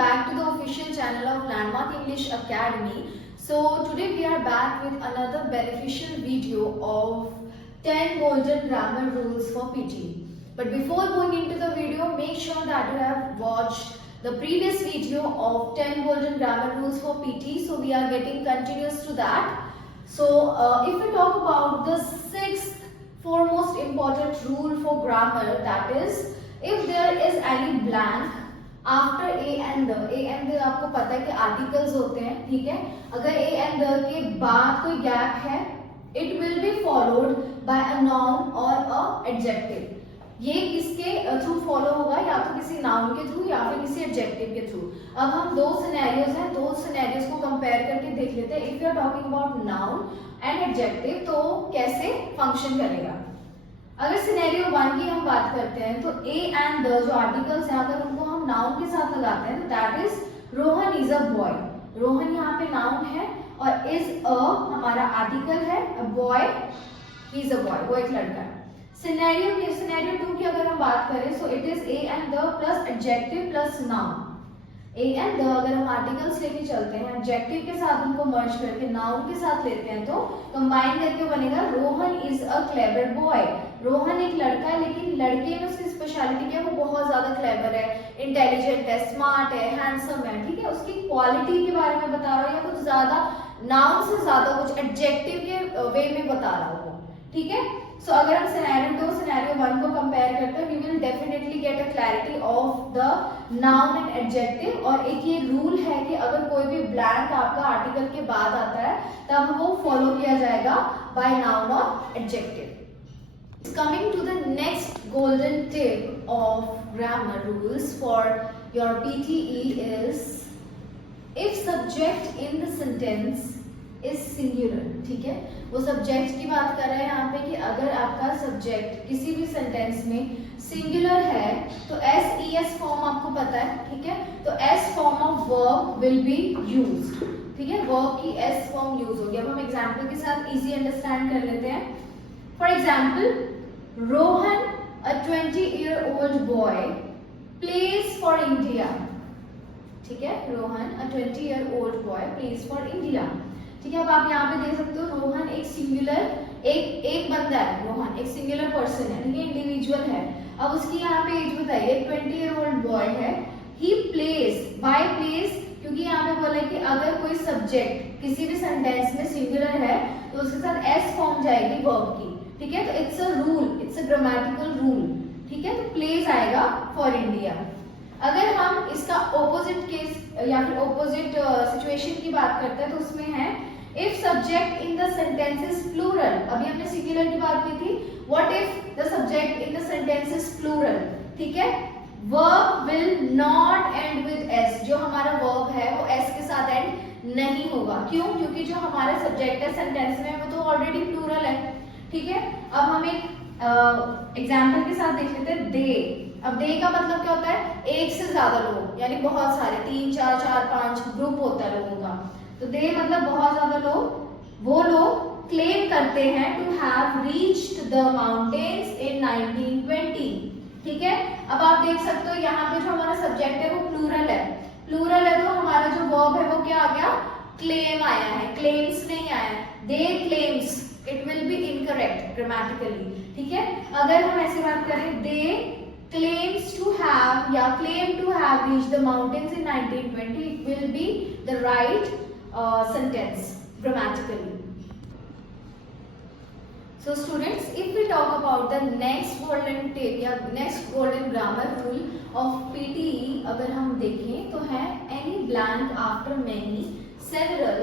back to the official channel of Landmark English Academy. So today we are back with another beneficial video of 10 golden grammar rules for PT. But before going into the video, make sure that you have watched the previous video of 10 golden grammar rules for PT. So we are getting continuous to that. So if we talk about the sixth foremost important rule for grammar, that is if there is any blank after a and the आपको पता है कि articles होते हैं, ठीक है। अगर a and the के बाद कोई गैप है, it will be followed by a noun or a adjective. ये किसके थ्रू फॉलो होगा, या तो किसी नाउन के थ्रू या फिर किसी एडजेक्टिव के थ्रू। अब हम दो सिनेरियोज हैं, दो सिनेरियोज को कंपेयर करके देख लेते हैं। If you are talking about noun and adjective तो कैसे फंक्शन करेगा। अगर सिनेरियो 1 की हम बात करते हैं तो ए एंड द जो आर्टिकल्स हैं, अगर उनको हम नाउन के साथ लगाते हैं तो that is Rohan is a boy. Rohan यहाँ पे नाउन है और इज अ हमारा आर्टिकल है, boy he is a boy, वो एक लड़का है। सिनेरियो 2 की अगर हम बात करें so it is A and the plus adjective plus noun. A and the अगर हम आर्टिकल्स लेके चलते हैं, एडजेक्टिव के साथ उनको मर्ज करके नाउन के साथ लेते हैं तो कंबाइन करके बनेगा Rohan is a clever boy. Rohan एक लड़का है, लेकिन लड़के में उसकी स्पेशलिटी क्या है, वो बहुत ज्यादा क्लेवर है, इंटेलिजेंट है, स्मार्ट है, हैंडसम है, ठीक है। उसकी क्वालिटी के बारे में बता रहा हूँ या कुछ ज्यादा नाउन से ज्यादा कुछ एडजेक्टिव के वे में बता रहा हूँ, ठीक है। सो अगर हम सिनेरियो 1 को कंपेयर करते हैं, we will definitely get a clarity of the noun and adjective. और एक ये रूल है कि अगर कोई भी ब्लैंक आपका आर्टिकल के बाद आता है तब वो फॉलो किया जाएगा बाय नाउन और adjective. Coming to the next golden tip of grammar rules for your PTE is if subject in the sentence is singular, ठीक है। वो सब्जेक्ट की बात कर रहे हैं यहाँ पे कि अगर आपका सब्जेक्ट किसी भी सेंटेंस में सिंगुलर है तो SES फॉर्म आपको पता है, ठीक है। तो S form of verb will be used, ठीक है। वर्ब की S फॉर्म यूज होगी। अब हम एग्जांपल के साथ इजी अंडरस्टैंड कर लेते हैं। For example, Rohan, a 20-year-old boy, plays for India. ठीक है, Rohan a 20-year-old boy plays for India. ठीक है। अब आप यहाँ पे देख सकते हो रोहन एक सिंगुलर एक बंदा है, रोहन एक सिंगुलर पर्सन है, ठीक है, इंडिविजुअल है। अब उसकी यहाँ पे एज बताइए, 20-year-old boy है। He plays, बाय प्लेस, क्योंकि यहाँ पे बोला है कि अगर कोई सब्जेक्ट किसी भी सेंटेंस में सिंगुलर है तो उसके साथ S फॉर्म जाएगी वर्ब की, ठीक है। तो it's a rule, it's a grammatical rule, ठीक है। तो प्लेस आएगा फॉर इंडिया। अगर हम इसका ऑपोजिट केस या फिर ऑपोजिट सिचुएशन की बात करते हैं तो उसमें है if subject in the sentence is plural. अभी हमने सिंगुलर की बात की थी, what if the subject in the sentence is plural, ठीक है। Verb will not end with S, जो हमारा वर्ब है वो एस के साथ एंड नहीं होगा। क्यों? क्योंकि जो हमारा सब्जेक्ट है सेंटेंस में वो तो ऑलरेडी प्लूरल है, ठीक है। अब हम एक एग्जाम्पल के साथ देख लेते हैं, दे। अब दे का मतलब क्या होता है, एक से ज्यादा लोग, यानी बहुत सारे, 3 4 4 5 ग्रुप होता है लोगों का। तो दे मतलब बहुत ज्यादा लोग। वो लोग क्लेम करते हैं to have reached the mountains in 1920, ठीक है। अब आप देख सकते हो यहाँ पे जो हमारा सब्जेक्ट है वो प्लूरल है। प्लूरल है तो हमारा जो वर्ब है वो क्या आ गया, क्लेम आया है, क्लेम्स नहीं आया। They claims, it will be incorrect grammatically, ठीक है। अगर हम ऐसी बात करें, दे claims to have या claim to have reached the mountains in 1920, it will be the right sentence grammatically. So students, if we talk about the next golden tip या next golden grammar rule of PTE, अगर हम देखें तो है any blank after many, several,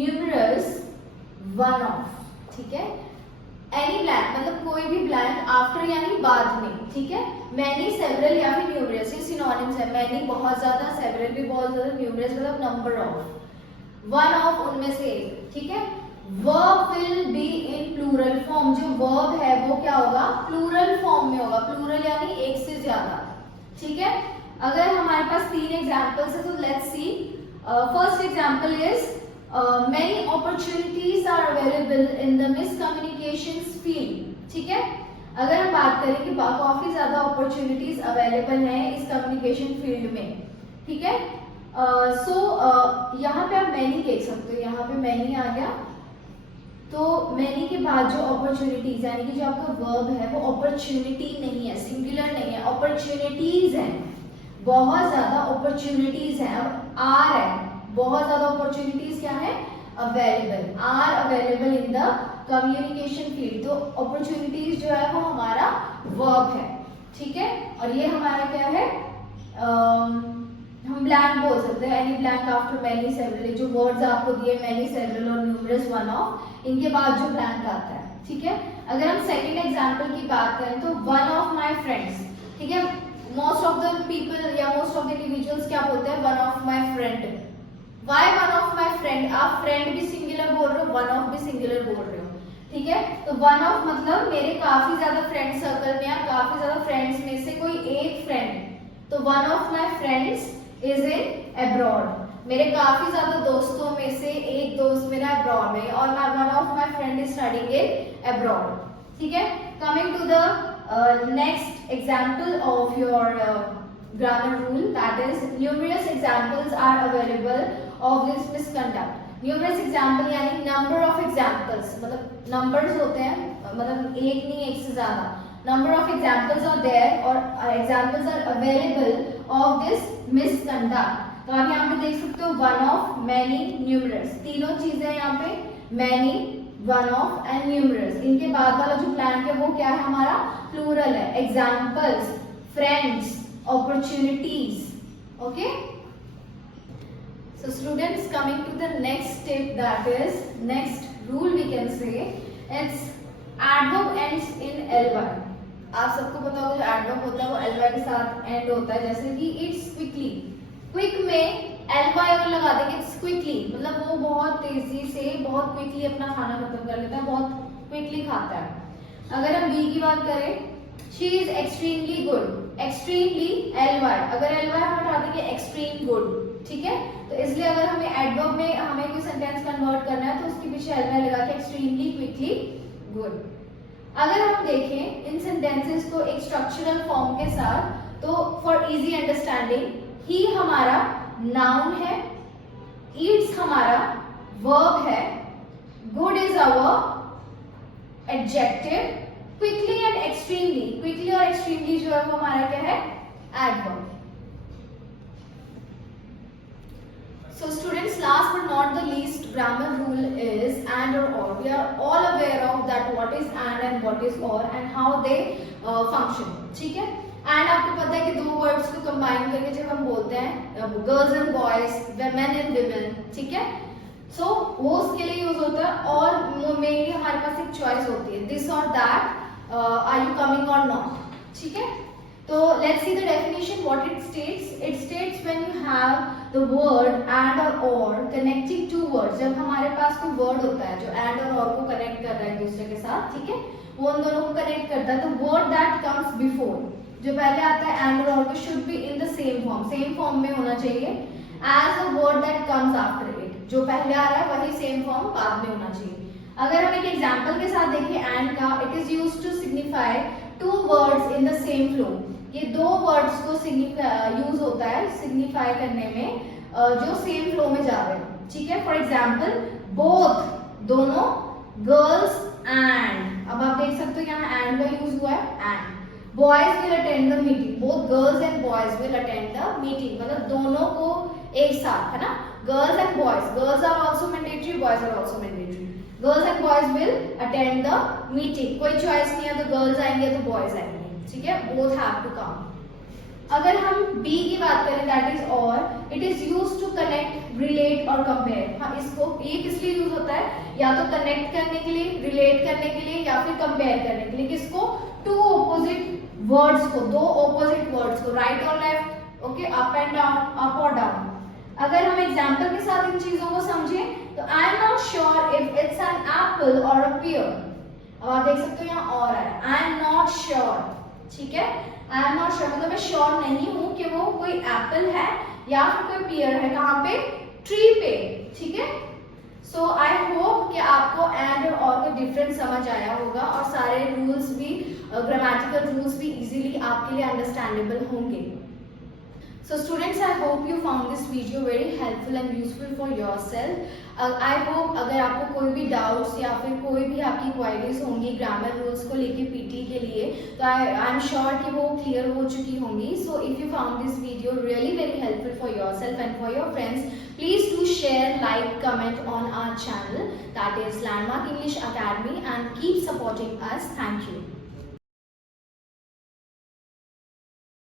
numerous, one of, ठीक है। Any blank मतलब कोई भी ब्लैंक आफ्टर यानी बाद में, ठीक है। मैनी, सेवरल या फिर न्यूमरस, ये सिनोनिम्स है। मैनी बहुत ज्यादा, सेवरल भी बहुत ज्यादा, न्यूमरस मतलब नंबर ऑफ, वन ऑफ उनमें से, ठीक है। Verb will be in plural form, जो वर्ब है वो क्या होगा, प्लूरल फॉर्म में होगा। प्लूरल यानी एक से ज्यादा, ठीक है। अगर हमारे पास 3 एग्जाम्पल्स है तो let's see. First example is many opportunities are available in the miscommunications field, ठीक है। अगर हम बात करें कि काफी ज्यादा अपॉर्चुनिटीज अवेलेबल हैं इस कम्युनिकेशन फील्ड में, ठीक है। सो यहाँ पे आप मैनी देख सकते हो, यहाँ पे मैनी आ गया। तो मैनी के बाद जो अपॉर्चुनिटीज यानी कि जो आपका वर्ब है वो अपॉर्चुनिटी नहीं है, सिंगुलर नहीं है, अपॉर्चुनिटीज है, बहुत ज्यादा अपॉर्चुनिटीज है। अब आर है, बहुत ज्यादा अपॉर्चुनिटीज क्या है, available, are available in the communication field. तो अपॉर्चुनिटीज जो है वो हमारा वर्ब है, ठीक है। और ये हमारा क्या है, हम ब्लैंक बोल सकते हैं, any blank after many several. जो वर्ड्स आपको दिए मैनी सेवरल और न्यूमरस वन ऑफ, इनके बाद जो ब्लैंक आता है, ठीक है। अगर हम सेकंड एग्जांपल की बात करें तो वन ऑफ माय फ्रेंड्स, ठीक है। मोस्ट ऑफ द पीपल या मोस्ट ऑफ द इंडिविजुअल्स क्या बोलते हैं, one of my friend. Why one of my friend, आप फ्रेंड भी सिंगुलर बोल रहे हो, वन ऑफ भी सिंगुलर बोल रहे हो, ठीक है। तो वन ऑफ मतलब मेरे काफी ज्यादा फ्रेंड सर्कल में या काफी ज्यादा फ्रेंड्स में से कोई एक फ्रेंड। तो one of my friends is in abroad, मेरे काफी ज्यादा दोस्तों में से एक दोस्त मेरा अब्रॉड में, और one of my friend is studying in abroad, ठीक है। Coming to the next example of your grammar rule, that is numerous examples are available of this misconduct. numerous example यानी number of examples, मतलब numbers होते हैं, मतलब एक नहीं एक से ज्यादा, number of examples are there और examples are available of this misconduct. तो आप यहाँ पे देख सकते हो one of, many, numerous, तीनों चीजें यहाँ पे, many, one of and numerous। इनके बाद वाला जो blank है वो क्या है हमारा, plural है, examples, friends, opportunities, okay. So students, coming to the next step, that is next rule we can say, it's adverb ends in ly। आप सबको पता होगा जो adverb होता है वो ly के साथ end होता है, जैसे कि it's quickly, quick में ly अगर लगा देंगे it's quickly, मतलब वो बहुत तेजी से बहुत quickly अपना खाना खत्म कर लेता है, बहुत quickly खाता है। अगर हम b की बात करें, she is extremely good, extremely ly, अगर ly हम हटा देंगे extreme good, ठीक है। तो इसलिए अगर हमें एडवर्ब में हमें कोई सेंटेंस कन्वर्ट करना है तो उसके पीछे ly लगा के extremely, quickly, good। अगर हम देखें इन सेंटेंसेस को एक स्ट्रक्चरल फॉर्म के साथ, तो फॉर इजी अंडरस्टैंडिंग, ही हमारा नाउन है, ईट्स हमारा वर्ब है, good is our adjective, quickly and extremely, quickly और एक्सट्रीमली जो है वो हमारा क्या है, adverb. So students, last but not the least grammar rule is and or or. We are all aware of that what is and what is or and how they function, ठीक है। and आपको पता है कि दो words को combine करके जब हम बोलते हैं girls and boys, women and women, ठीक है। सो वो उसके लिए यूज होता है, और मेनली हमारे पास एक चॉइस होती है, दिस और दैट, आर यू कमिंग और नॉट, ठीक है। तो let's see the definition what it states. It states when you have the word and और कनेक्टिंग टू वर्ड्स, जब हमारे पास कोई वर्ड होता है जो एंड और को कनेक्ट कर रहा है एक दूसरे के साथ, ठीक है, वो उन दोनों को कनेक्ट करता है। तो वर्ड दैट कम्स बिफोर, जो पहले आता है एंड और के, should be in the same form, same form में होना चाहिए as the word that comes after it, जो पहले आ रहा है वही सेम फॉर्म बाद में होना चाहिए। अगर हम एक एग्जांपल के साथ देखें एंड का, it is used to signify two words in the same flow. ये दो वर्ड्स को यूज होता है सिग्निफाई करने में जो सेम फ्लो में जा रहे हैं, ठीक है। फॉर एग्जाम्पल बोथ, दोनों, गर्ल्स एंड, अब आप देख सकते हो यहाँ एंड का यूज हुआ है, and boys will attend the meeting, both girls and boys will attend the meeting, मतलब दोनों को एक साथ, है ना, girls and boys, girls are also mandatory, boys are also mandatory, girls and boys will attend the meeting, कोई choice नहीं है, तो गर्ल्स आएंगे तो बॉयज आएंगे, ठीक है, बोथ हैव टू कम। अगर हम बी की बात करें, that is or, it is used to connect, relate or compare. हाँ, इसको ये किस लिए यूज होता है, या तो कनेक्ट करने के लिए, रिलेट करने के लिए, या फिर कंपेयर करने के लिए, किसको, टू ऑपोजिट वर्ड्स को, दो ऑपोजिट वर्ड्स को, राइट और left, okay, up and down, up और डाउन। अगर हम एग्जाम्पल के साथ इन चीजों को समझें, तो I am not sure if it's an apple और अ पियर। अब आप देख सकते हो यहाँ और है, आई एम नॉट श्योर, ठीक है, आई एम नॉट श्योर मतलब मैं श्योर नहीं हूं कि वो कोई एप्पल है या फिर कोई पियर है, कहाँ पे, ट्री पे, ठीक है। सो आई होप कि आपको एंड और का डिफरेंस समझ आया होगा और सारे रूल्स भी, ग्रामेटिकल रूल्स भी इजीली आपके लिए अंडरस्टैंडेबल होंगे। So students, I hope you found this video very helpful and useful for yourself. I hope अगर आपको कोई भी doubts या फिर कोई भी आपकी queries होंगी grammar rules को लेके PT के लिए, तो I'm sure कि वो clear हो चुकी होंगी. So if you found this video really very helpful for yourself and for your friends, please do share, like, comment on our channel, that is Landmark English Academy, and keep supporting us. Thank you.